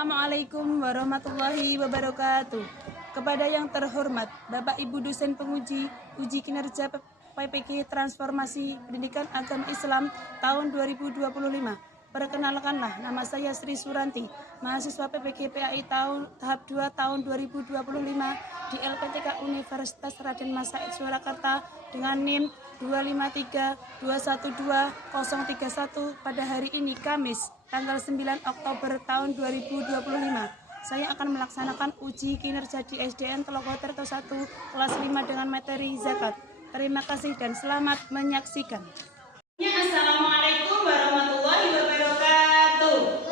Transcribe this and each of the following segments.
Assalamualaikum warahmatullahi wabarakatuh. Kepada yang terhormat Bapak Ibu dosen penguji uji kinerja PPG Transformasi Pendidikan Agama Islam tahun 2025. Perkenalkanlah, nama saya Sri Suranti, mahasiswa PPG PAI tahap 2 tahun 2025 di LPTK Universitas Raden Mas Said Surakarta dengan NIM 253212031 pada hari ini Kamis tanggal 9 Oktober tahun 2025. Saya akan melaksanakan uji kinerja di SDN Telogotirto 1 kelas 5 dengan materi zakat. Terima kasih dan selamat menyaksikan. Assalamualaikum warahmatullahi wabarakatuh.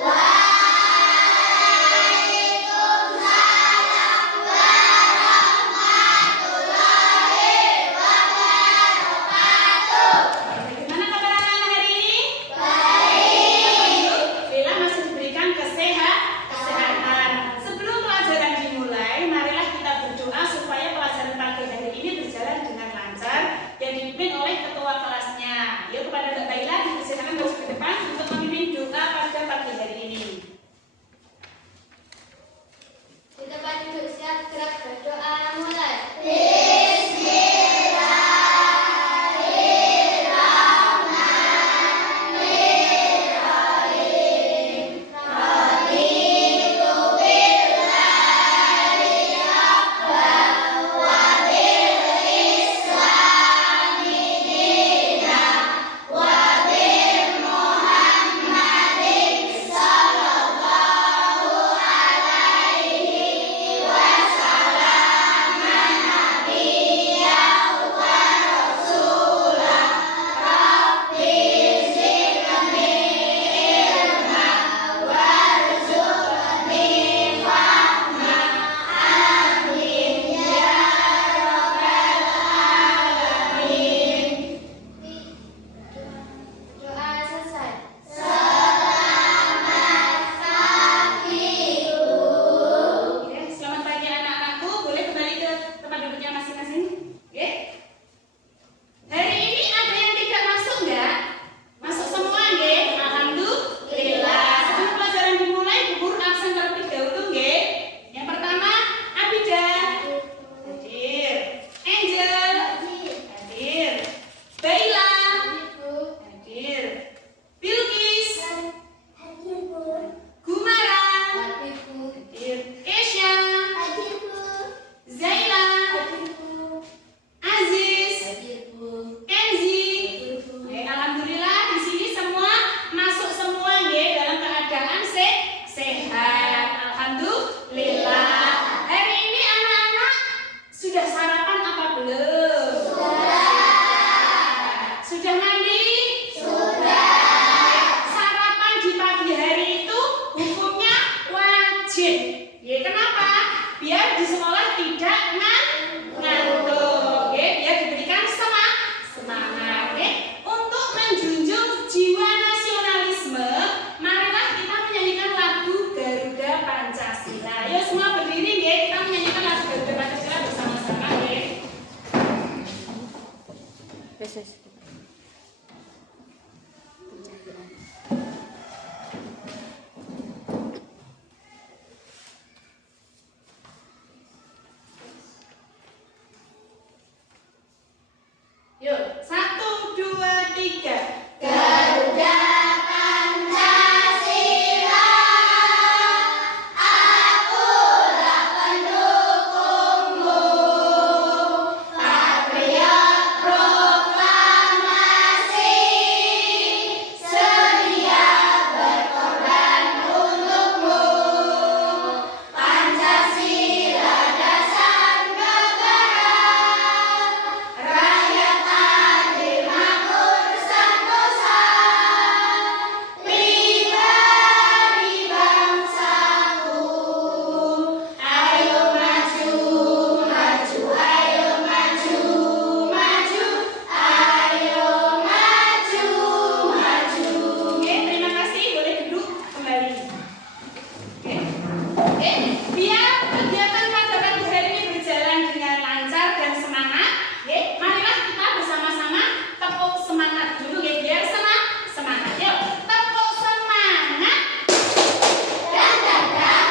Yuk, 1, 2, 3. Garuda Pancasila, akulah pendukungmu, patriot proklamasi, sedia berkorban untukmu. Pancasila dasar negara, rakyat adil makmur sentosa, pribadi bangsaku. Ayo maju, maju, ayo maju, maju, ayo maju, maju. Oke, terima kasih. Boleh duduk kembali. Oke, biar kegiatan pada pagi hari ini berjalan dengan lancar dan semangat. Oke, marilah kita bersama-sama tepuk semangat dulu ya, biar semangat. Yuk, tepuk semangat. Dan dadah.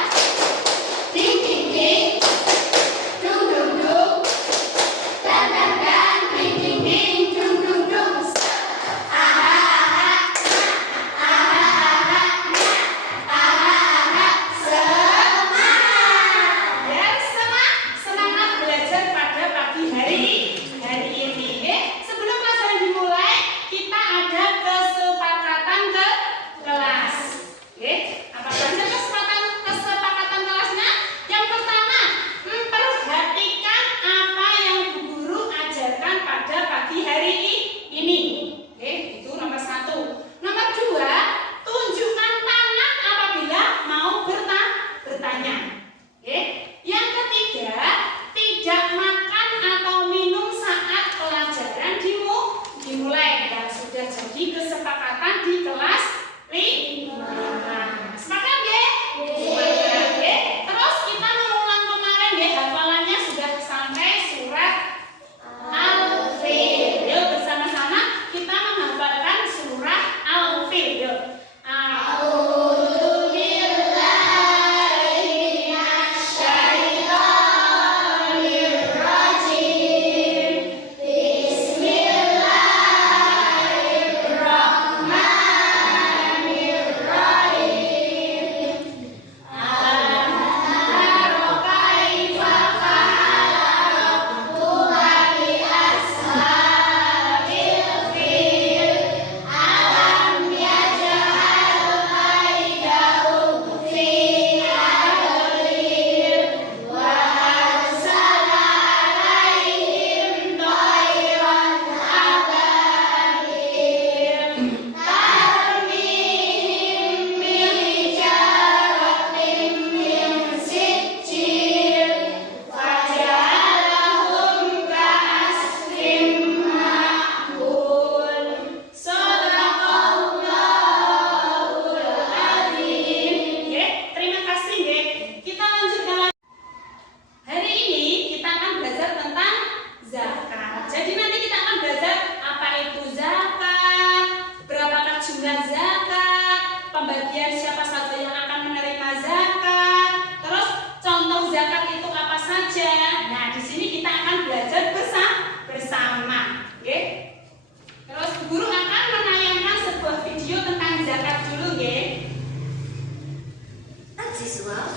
siswa,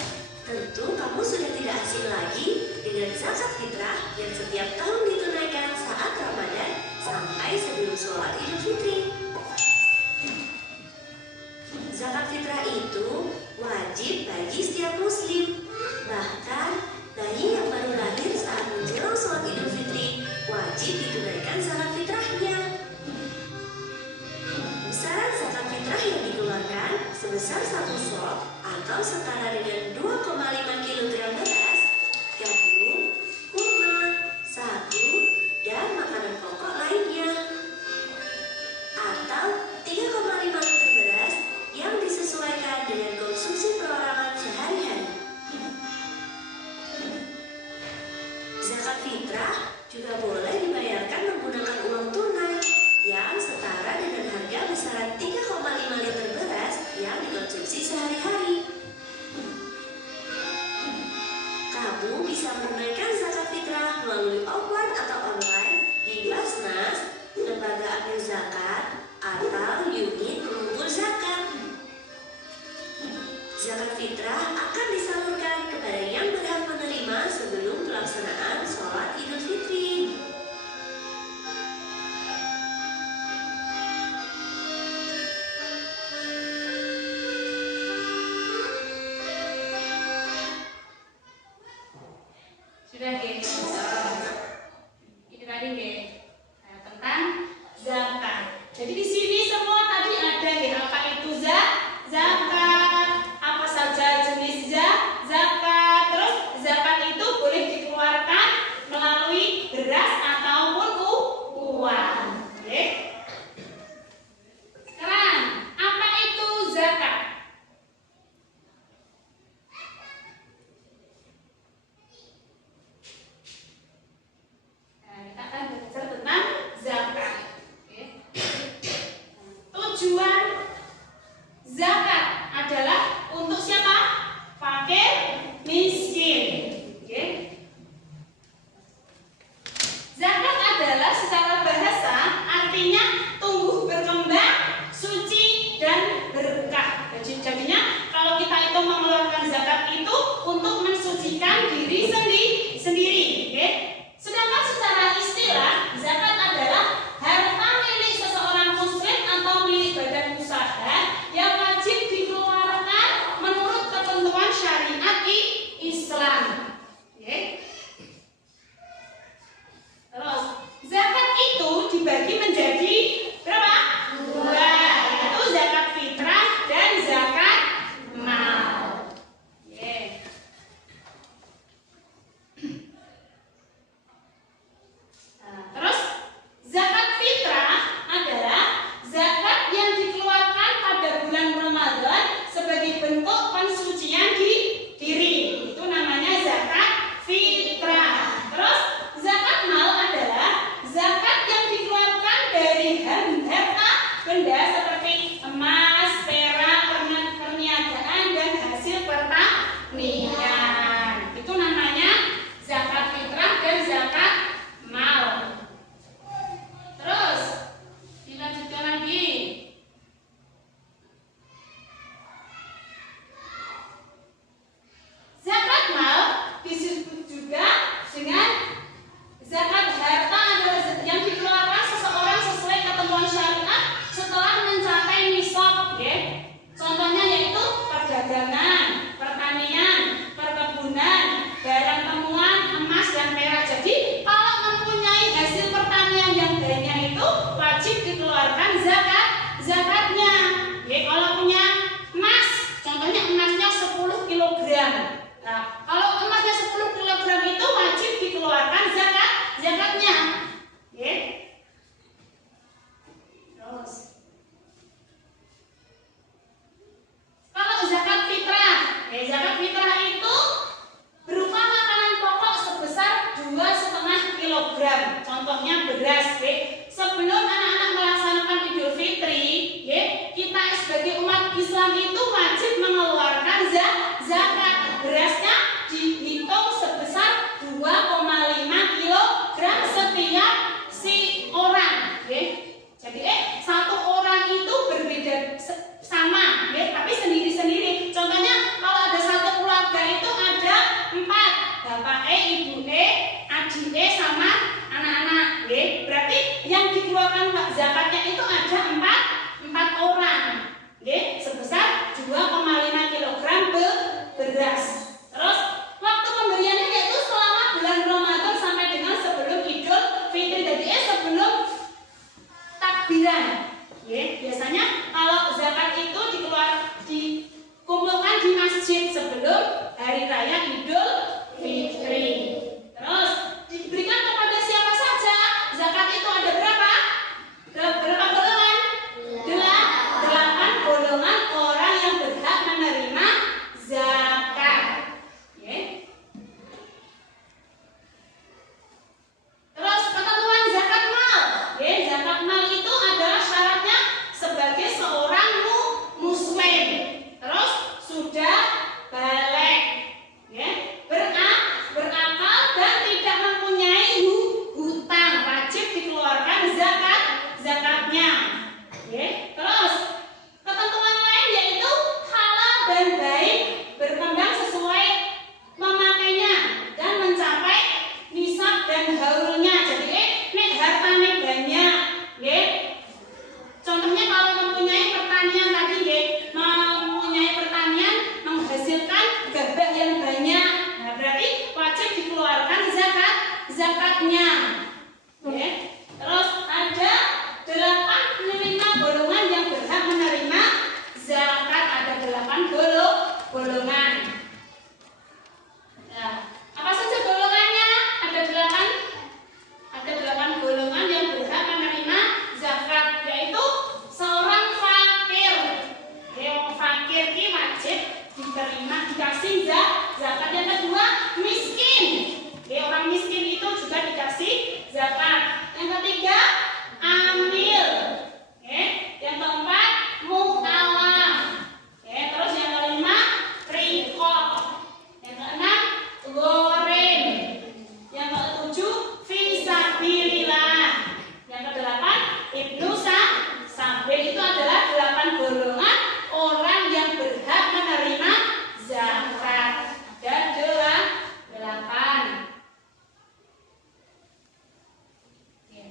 tentu kamu sudah tidak asing lagi dengan zakat fitrah yang setiap tahun ditunaikan saat Ramadan sampai sebelum sholat Idul Fitri. Zakat fitrah itu wajib bagi setiap muslim. Bahkan bayi yang baru lahir saat menjelang sholat Idul Fitri wajib ditunaikan zakat fitrahnya. Besaran zakat fitrah yang dikeluarkan sebesar 1 sok atau setara dengan 2,5 kg beras, gandum, kurma, sagu, dan makanan pokok lainnya. Atau 3,5 liter beras yang disesuaikan dengan konsumsi perorangan sehari-hari. Zakat fitrah juga boleh dibayarkan menggunakan uang tunai yang setara dengan harga besaran 3,5 liter beras yang dikonsumsi sehari-hari. Kamu bisa menunaikan zakat fitrah melalui offline atau online di Basnas, Lembaga Amil Zakat, atau unit pengumpul zakat. Zakat fitrah akan disalurkan kepada yang berhak menerima sebelum pelaksanaan sholat Idul Fitri. Sudah guys, ini tadi guys tentang zakat. Jadi di sini semua tadi ada ya, apa itu zakat, apa saja jenis Raya Idul Fitri. Terus diberikan kepada siapa saja? Zakat itu ada berapa? Berapa golongan? 8 golongan orang yang berhak menerima zakat. Oke. Terus ketentuan zakat mal. Oke, zakat mal itu adalah syaratnya sebagai seorang muslim. Terus sudah balik, ya, berakal dan tidak mempunyai hutang, wajib dikeluarkan zakatnya. Ya. Terus ketentuan lain yaitu halal dan baik, berkembang sesuai memakainya dan mencapai nisab dan haulnya. Jadi nek hartane banyak, ya. Contohnya kalau mempunyai pertanian tadi, ya, mempunyai pertanian menghasilkan gabah yang banyak, nah berarti wajib dikeluarkan zakatnya. Ya. Terus ada 85 golongan yang berhak menerima zakat, ada 8 golongan. Nah, apa saja golongannya? Ada 8 golongan yang berhak menerima zakat, yaitu seorang fakir. Yang fakir ini wajib diterima, dikasih zakat. Yang kedua, miskin. Orang miskin itu juga dikasih zakat. Yang ketiga, amil. Yang keempat, mu'alaf. Terus yang kelima, riqab. Yang keenam, ghorim. Yang ketujuh, fisabilillah. Yang kedelapan, ibnu sabil. Itu adalah 8 golongan orang yang berhak menerima zakat. Ada 8.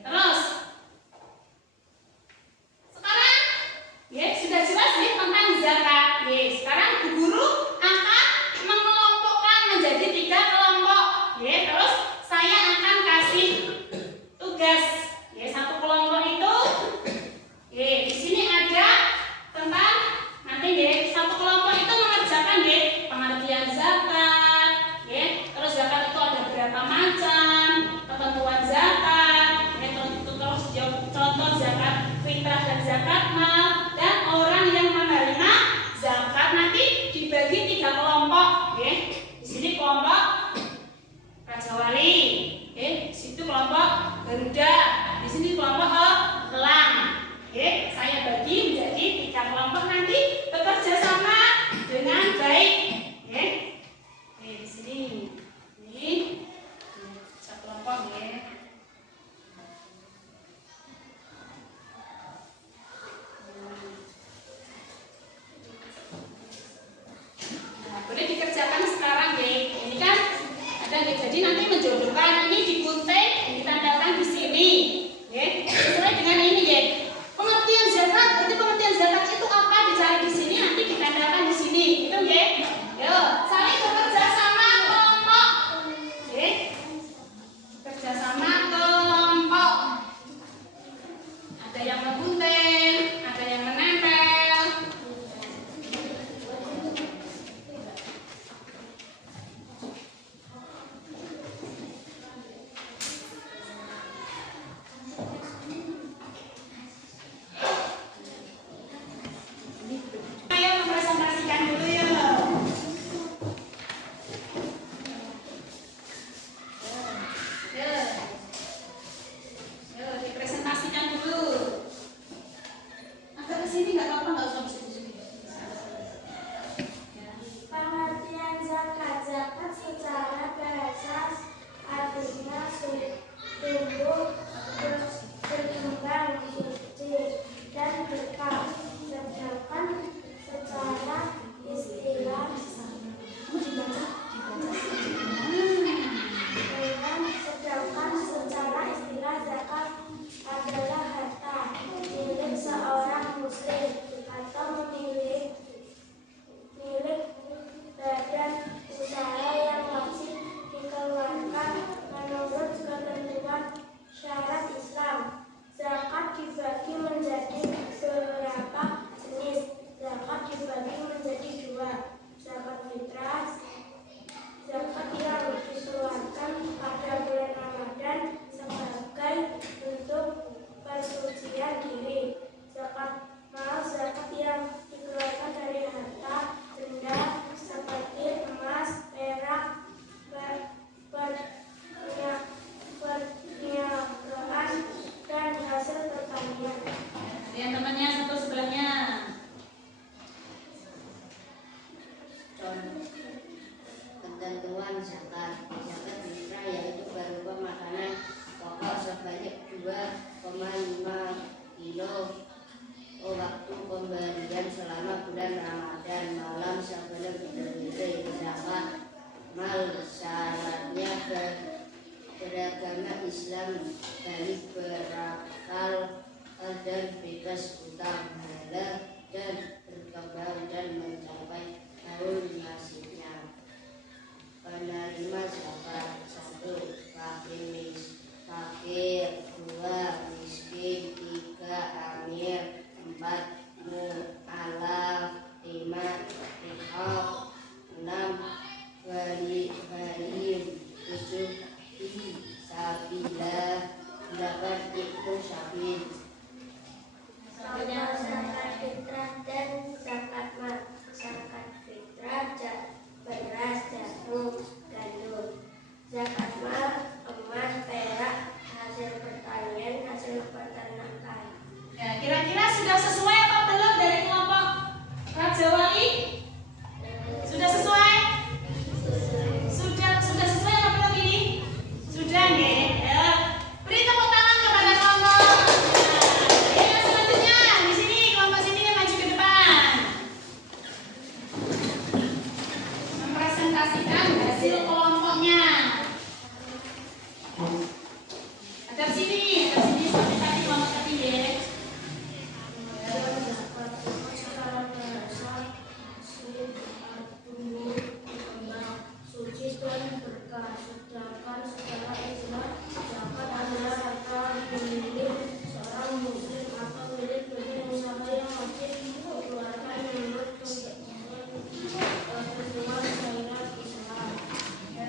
Terus sekarang, ya, sudah jelas nih tentang zakat. Ya, sekarang Bu Guru akan mengelompokkan menjadi 3 kelompok. Ya, terus saya akan kasih tugas. Ya, satu kelompok itu, ya, di sini ada tentang nanti, ya, satu kelompok itu mengerjakan, ya, pengertian zakat. Ya, terus zakat itu ada berapa macam, ketentuan zakat. Ya, terus contoh zakat fitrah dan zakat mal, dan orang yang menerima zakat. Nanti dibagi 3 kelompok. Ya, di sini kelompok Raja Wali. Di situ kelompok Garuda. Di sini kelompok Elang. Saya bagi menjadi 3 kelompok, nanti bekerja sama dengan baik. Di sini ini satu kelompok, ya. Nah, boleh dikerjakan sekarang, ya. Ini kan ada, ya, jadi nanti menjodohkan, ini digunting, ditandakan di sini, ya. Sesuai dengan ini, ya. Pengertian zakat, berarti pengertian zakat itu apa, dicari di sini, nanti ditandakan di sini, gitu, ya. Yo, saling bekerja sama kelompok, ya. Bekerja sama kelompok. Ada yang menggunting, ada yang menempel. beragama Islam balik berakal dan bebas utang halal dan berkembang dan mencapai tahun nasibnya. Penerima zakat: 1. Fakir 2. Miskin 3. Amir 4. Mu'alaf 5. Riqab 6. Gharim 7. Sabila 8. Ibnu Sabil. Zakat fitrah dan zakat mal. Zakat fitrah beras, jagung, gandum. Zakat mal emas, perak, hasil pertanian, hasil peternakan. Ya, kira-kira sudah sesuai apa belum dari kelompok Raja Wali? Sudah sesuai? Sudah sesuai apa belum ini? Sudah nggih. Ya. Beri tepuk tangan kepada kelompok. Ya, yang selanjutnya di sini kelompok sini yang maju ke depan. Mempresentasikan hasil kelompoknya. Ada sini seperti tadi kelompok tadi ya. Suci dan berkah, sedangkan secara Islam zakat adalah harta milik seorang muslim atau milik badan usaha yang wajib dikeluarkan menurut ketentuan syariat Islam. Ya,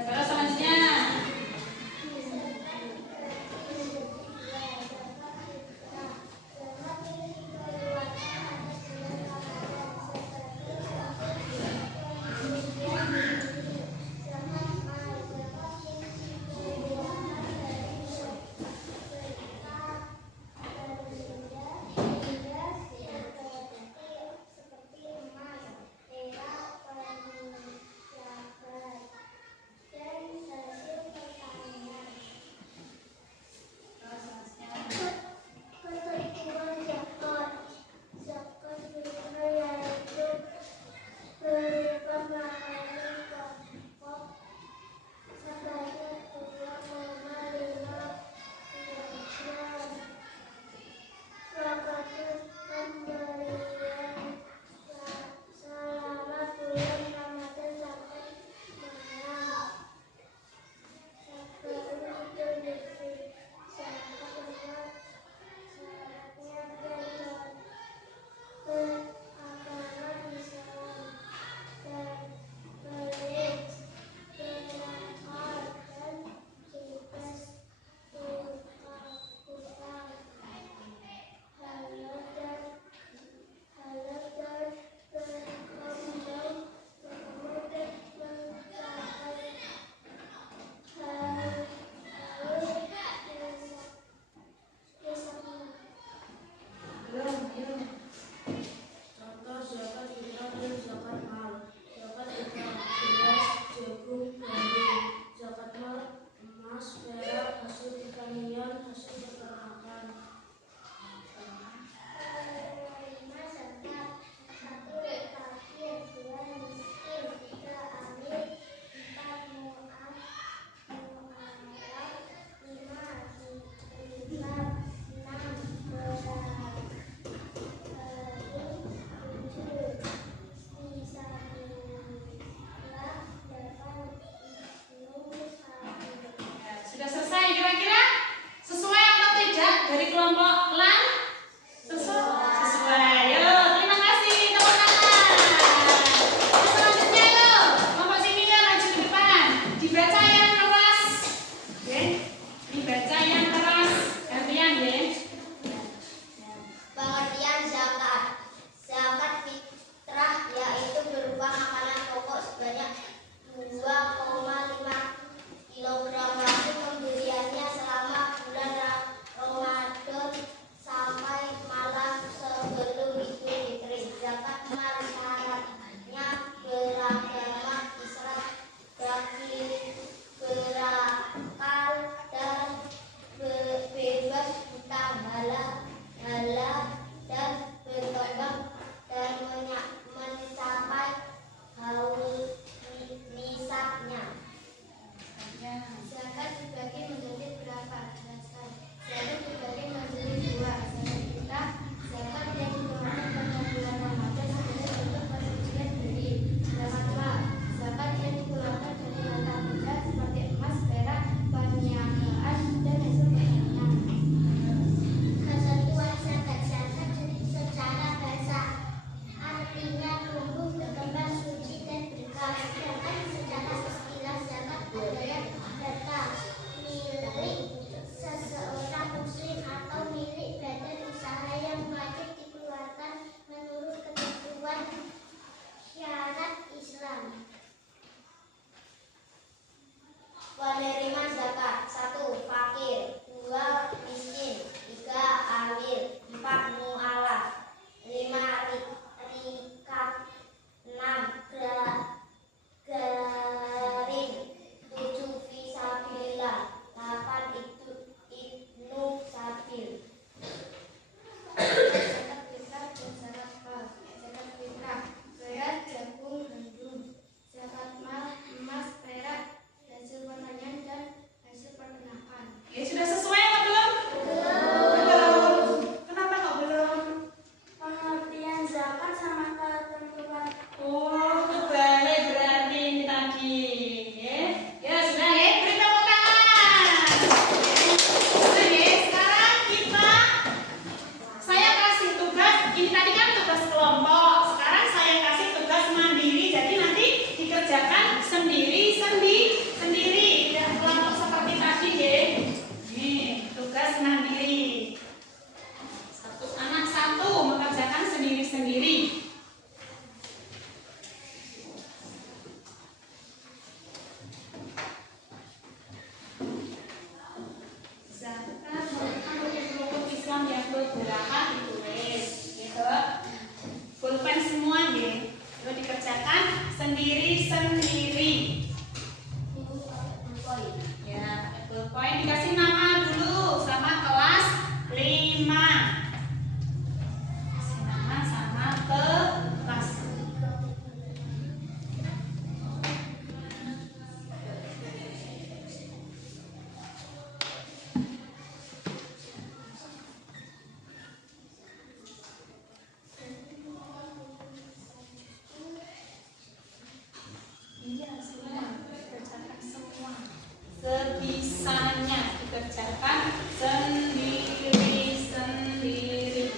sananya dikerjakan sendiri-sendiri.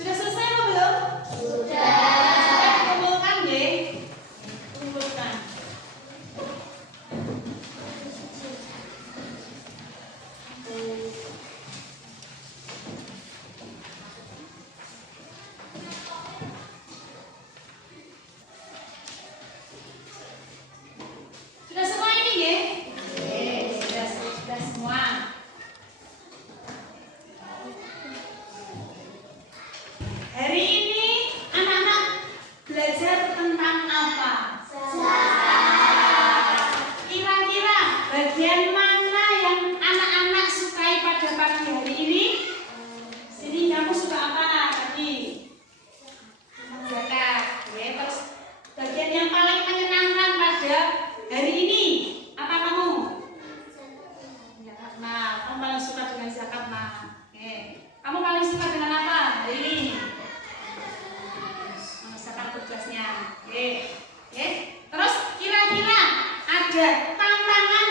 Sudah selesai apa belum? Sudah. Kumpulkan deh. Kumpulkan. Sudah semua ini ya? Sudah semua. Hari ini anak-anak belajar tentang apa? Kira-kira bagian mana yang anak-anak sukai pada pagi hari ini? Sini kamu suka apa tadi? Zakat. Ya, terus bagian yang paling menyenangkan pada hari ini apa kamu? Zakat. Nah, kamu paling suka dengan zakat nah. Oke. Kamu paling suka dengan apa hari ini? Mengerjakan tugasnya. Oke. Terus kira-kira ada tantangan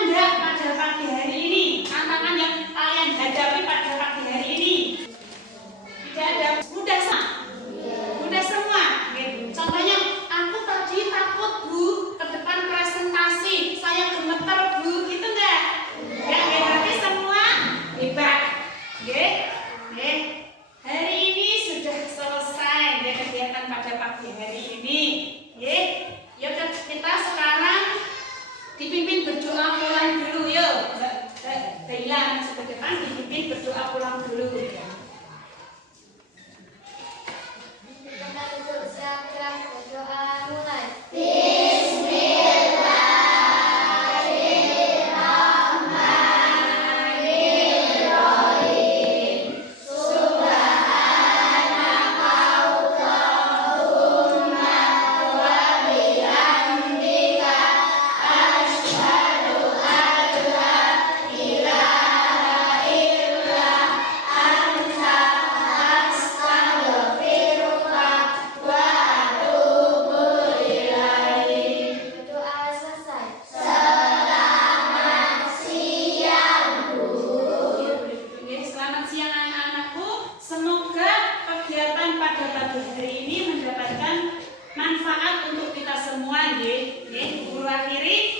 bermanfaat untuk kita semua nggih. Nggih, guru akhiri